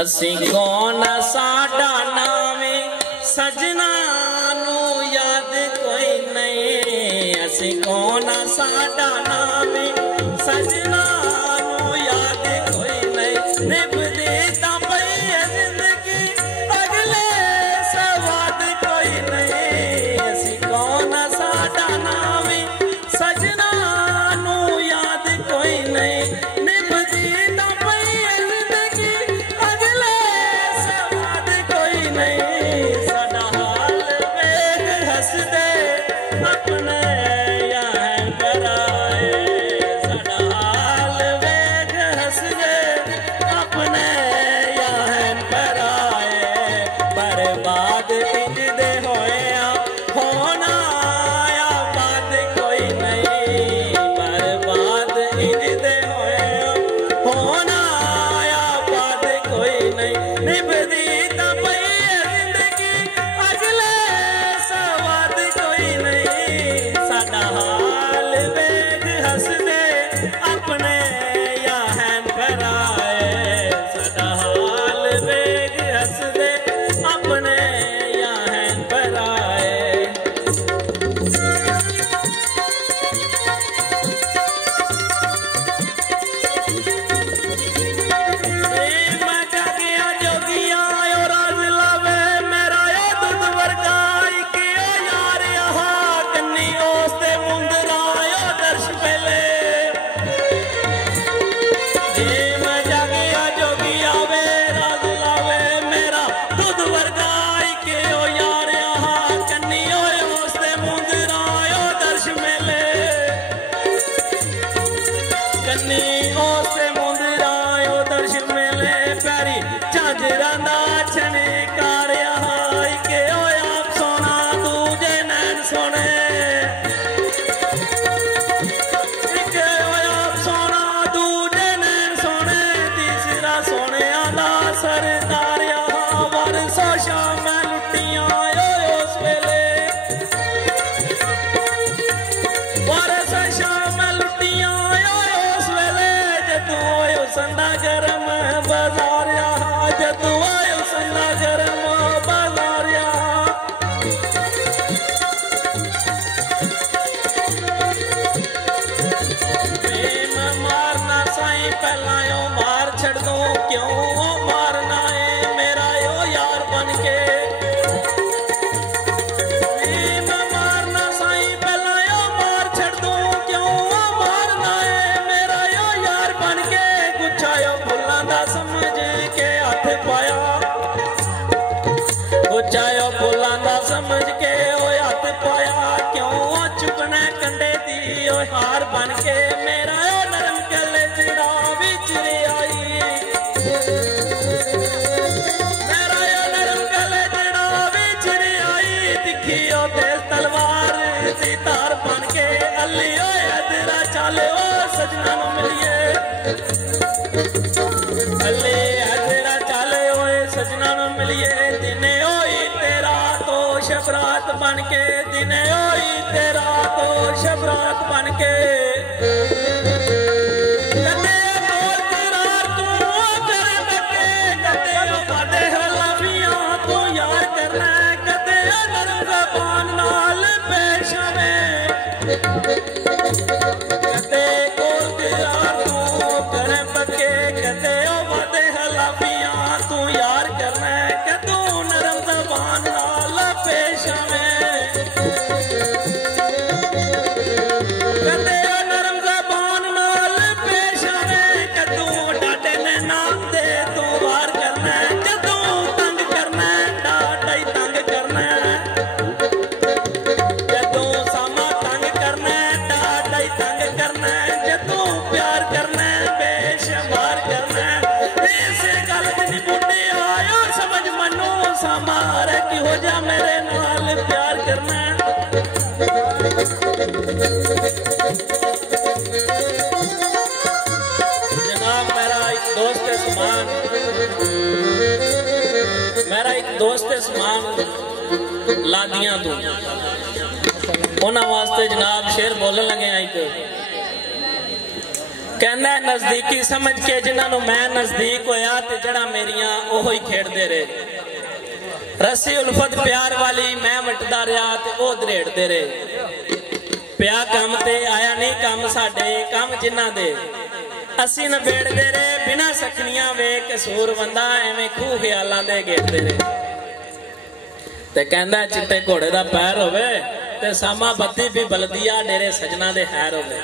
असी कौन साडा नावे सजना नू याद कोई नहीं। असी कौन साडा नावे सजना नू याद कोई नहीं। निभदी तां पई जिंदगी अगले सवाद कोई नहीं। असी कौन साडा नावे सजना नू याद कोई नहीं। निभदी तां पई जिंदगी अगले सवाद कोई नहीं। साडा हाल वेख हसदे अपने यार पराए। साडा हाल वेख हसदे अपने यार पराए। बर्बाद इंज दे होया होना आबाद कोई नहीं। बर्बाद इंज दे होया होना आबाद कोई नहीं। निभदी तां पई जिंदगी अगले सवाद कोई नहीं। साडा हाल वेख हसदे अपने यार पराए। साडा हाल वेख हसदे अपने यार पराए। मैं जागिया जोगिया ओ राज लावे मेरा ए दुध वर्गा इक ओ यार आहा कन्नी ओसते मुंदरा ओ दर्श पहले। मैं जागिया जोगिया वे राज लावे मेरा दुध वर्गा इक ओ यार आहा कन्नी ओसते मुंदरा ओ दर्श मेले। कन्नी ओसते मुंदरा ओ दर्श मेले। प्यारी झांझरा दा छने कारिया के ओ आप सोना दूजे नैन सोने। के ओ आप सोना दूजे नैन सोने। तीसरा सोने दा सरदारिया वर सौ शाम लुटियां उस वेले। वर सौ शाम लुटियां उस वेले। जदों आयो संदा गरम बाजारिया। जदों आयो संदा गरम बाजारिया। प्रेम मारना साईं पहला यो मार छड़ दो क्यों मारना है मेरा यो यार बन के। प्रेम मारना साईं पहला यो मार छड़ दो क्यों मारना है मेरा यो यार बन के। गुच्छा यो फुल्लां दा समझ के हथ पाया। गुच्छा यो फुल्लां दा समझ के ओ हथ पाया। क्यों चुकना कंडे दी ओ हार बन के। मेरा यो नरम गले चिड़ा विच आई। मेरा यो नरम गले चिड़ा विच आई। दिखी ओ तेज तलवार दी तार बन के। अली ओ अदरा चले ओ सजना नू मिलिए। अले अदरा चले ओए सजना नू मिलिए। दिने होई तेरा तो शबरात बन के। दिने होई तेरा तो शबरात बन के। कदे बोल करार तू करे बके। कदे वादे हलाफियां तू यार करना। कदे नरम ज़बान नाल पेश आवे। कदे बोल करार तू करे बके। कदे वादे हलाफियां तू यार करना। कदों नरम ज़बान नाल पेश आवे। कदे नरम ज़बान नाल पेश आवे। कदों डाटे ने नाम दे तू वार करना। कदों तंग करना डाटा ही तंग करना। जदों सामा तंग करना डाटा ही तंग करना। जदों प्यार करना बेशुमार करना। इस गल दी बुढ़े आयो समझ मनो समार कि हो जा मेरे नाल प्यार करना। जनाब मेरा एक दोस्त है समान। मेरा एक दोस्त है समान लादियां तो उन्होंने वास्ते जनाब शेर बोलन लगे आई तो कहना नजदीकी समझ के जिन्होंने मैं नजदीक होया ते जड़ा मेरिया ओह ही खेड़ते रहे। रस्सी उल्फत प्यार वाली मैं वटदा रहा ते ओह दरेड़ते रहे। पिया कम ते आया नहीं कम साडे कम जिन्ना दे असी नबेड़ते रहे बिना सखनियां वे कसूर बंदा एवें खूह ख्यालां दे घेरते रहे। ते कहंदा चिट्टे घोड़े दा पैर होवे ते सामा बत्ती भी बलदी आ डेरे सजना दे हैर होवे।